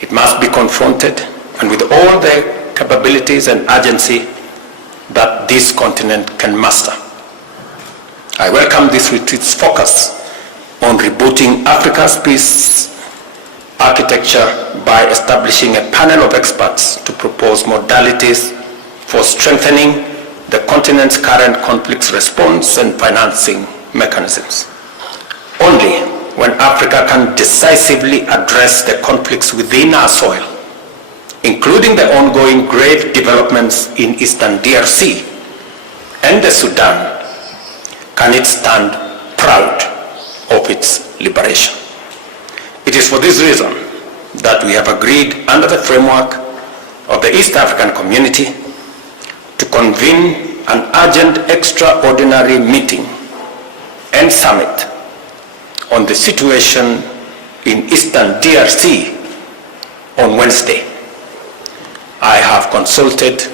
It must be confronted, and with all the capabilities and urgency that this continent can muster. I welcome this retreat's focus on rebooting Africa's peace architecture by establishing a panel of experts to propose modalities for strengthening the continent's current conflicts response and financing mechanisms. Only when Africa can decisively address the conflicts within our soil, including the ongoing grave developments in Eastern DRC and the Sudan, can it stand proud of its liberation. It is for this reason that we have agreed under the framework of the East African Community to convene an urgent extraordinary meeting and summit on the situation in Eastern DRC on Wednesday. I have consulted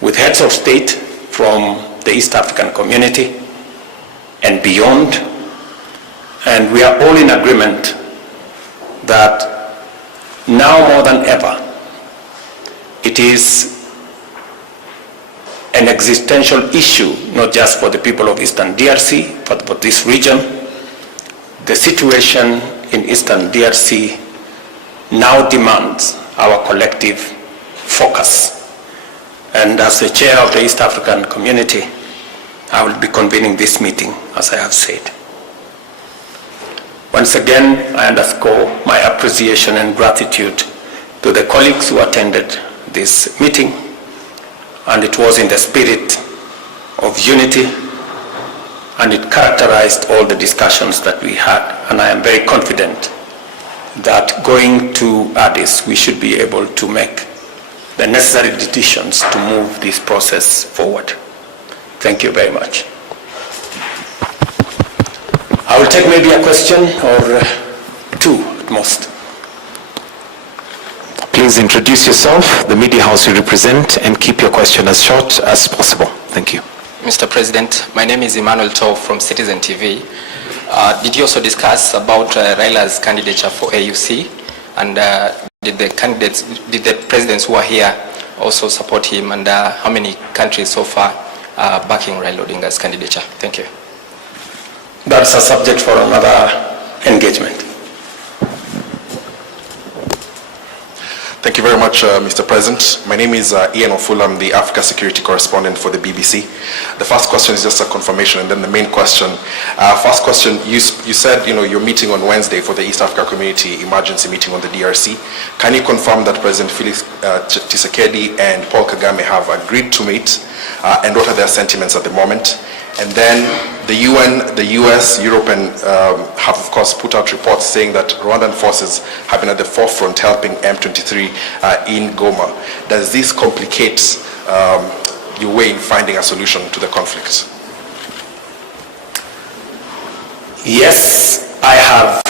with heads of state from the East African Community and beyond, and we are all in agreement that now more than ever it is an existential issue, not just for the people of Eastern DRC, but for this region. The situation in Eastern DRC now demands our collective focus. And as the chair of the East African Community, I will be convening this meeting, as I have said. Once again, I underscore my appreciation and gratitude to the colleagues who attended this meeting, and it was in the spirit of unity, and it characterized all the discussions that we had, and I am very confident that going to Addis, we should be able to make the necessary decisions to move this process forward. Thank you very much. I will take maybe a question or two at most. Please introduce yourself, the media house you represent, and keep your question as short as possible. Thank you. Mr. President, my name is Emmanuel Tau from Citizen TV. Did you also discuss about Raila's candidature for AUC? And did the presidents who are here also support him? And how many countries so far are backing Raila Odinga's candidature? Thank you. That's a subject for another engagement. Thank you very much, Mr. President. My name is Ian Ofula. I'm the Africa Security Correspondent for the BBC. The first question is just a confirmation, and then the main question. First question, you said you're meeting on Wednesday for the East Africa Community emergency meeting on the DRC. Can you confirm that President Felix Tshisekedi and Paul Kagame have agreed to meet, and what are their sentiments at the moment? And then the UN, the US, Europe, and have of course put out reports saying that Rwandan forces have been at the forefront helping M23 in Goma. Does this complicate your way in finding a solution to the conflict? Yes, I have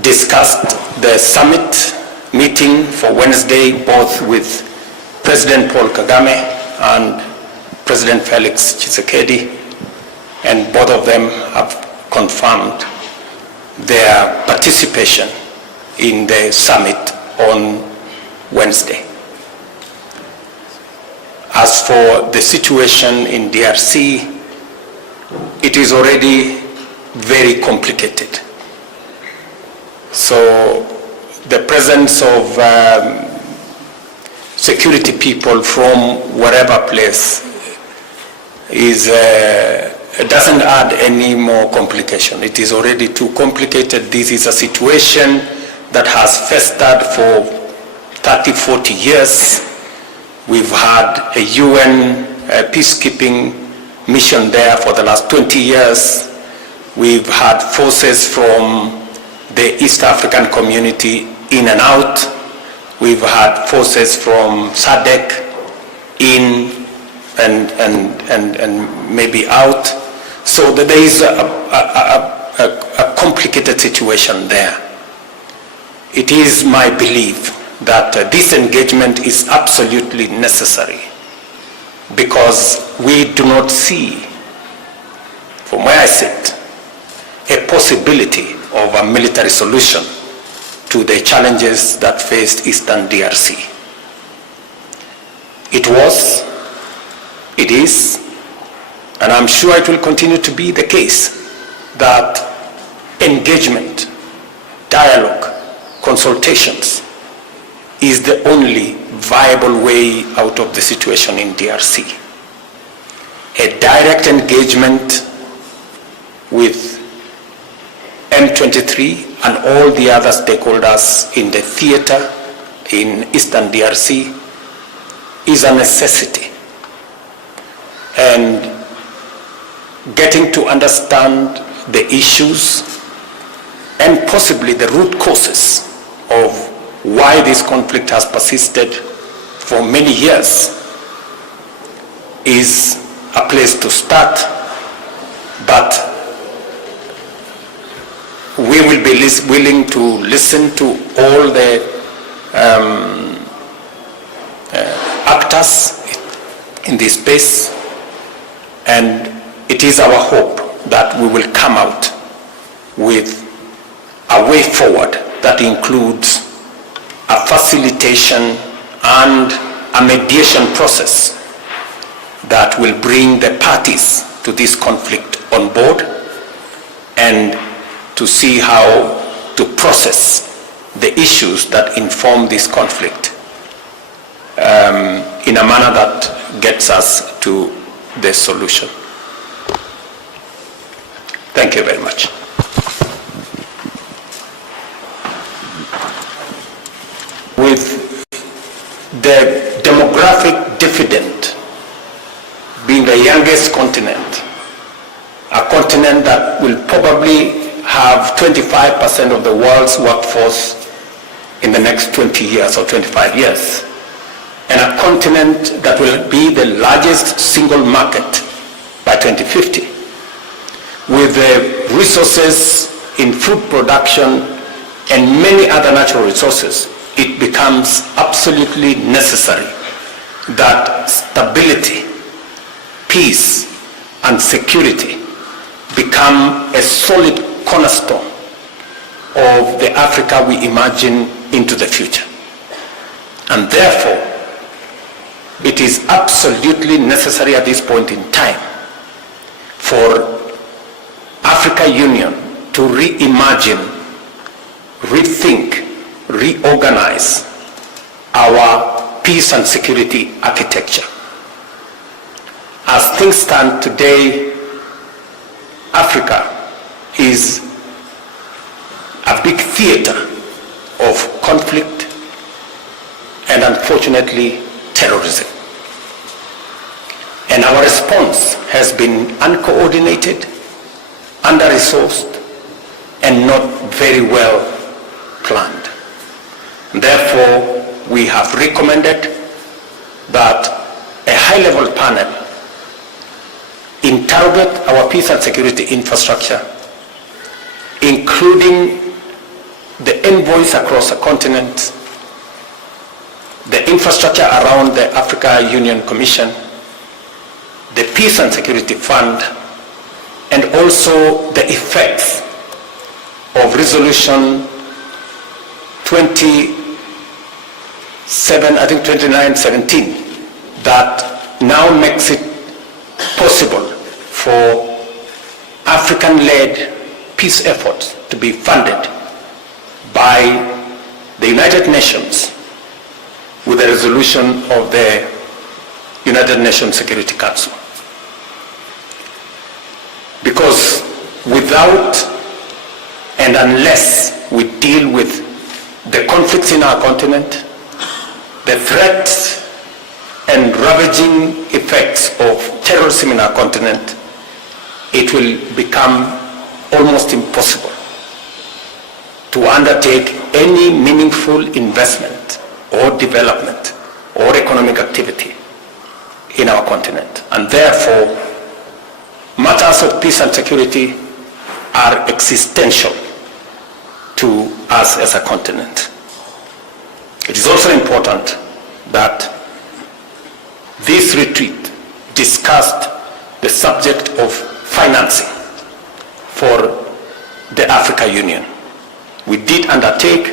discussed the summit meeting for Wednesday both with President Paul Kagame and President Felix Tshisekedi, and both of them have confirmed their participation in the summit on Wednesday. As for the situation in DRC, it is already very complicated. So the presence of security people from wherever place doesn't add any more complication. It is already too complicated. This is a situation that has festered for 30, 40 years. We've had a UN peacekeeping mission there for the last 20 years. We've had forces from the East African Community in and out. We've had forces from SADC in and maybe out. So there is a complicated situation there. It is my belief that this engagement is absolutely necessary, because we do not see, from where I sit, a possibility of a military solution to the challenges that faced Eastern DRC. It was, it is, and I'm sure it will continue to be the case, that engagement, dialogue, consultations is the only viable way out of the situation in DRC. A direct engagement with M23 and all the other stakeholders in the theater in Eastern DRC is a necessity. And getting to understand the issues and possibly the root causes of why this conflict has persisted for many years is a place to start, but we will be willing to listen to all the actors in this space, and it is our hope that we will come out with a way forward that includes a facilitation and a mediation process that will bring the parties to this conflict on board and to see how to process the issues that inform this conflict in a manner that gets us to the solution. Thank you very much. With the demographic dividend being the youngest continent, a continent that will probably have 25% of the world's workforce in the next 20 years or 25 years, and a continent that will be the largest single market by 2050, with the resources in food production and many other natural resources, it becomes absolutely necessary that stability, peace, and security become a solid cornerstone of the Africa we imagine into the future. And therefore, it is absolutely necessary at this point in time for Africa Union to reimagine, rethink, reorganize our peace and security architecture. As things stand today, Africa is a big theater of conflict and, unfortunately, terrorism. And our response has been uncoordinated, under-resourced, and not very well planned. Therefore, we have recommended that a high-level panel interrogate our peace and security infrastructure, including the envoys across the continent, the infrastructure around the Africa Union Commission, the Peace and Security Fund, and also the effects of Resolution 2917 that now makes it possible for African-led peace efforts to be funded by the United Nations with a resolution of the United Nations Security Council. Because without and unless we deal with the conflicts in our continent, the threats and ravaging effects of terrorism in our continent, it will become almost impossible to undertake any meaningful investment or development or economic activity in our continent. And therefore, matters of peace and security are existential to us as a continent. It is also important that this retreat discussed the subject of financing for the Africa Union. We did undertake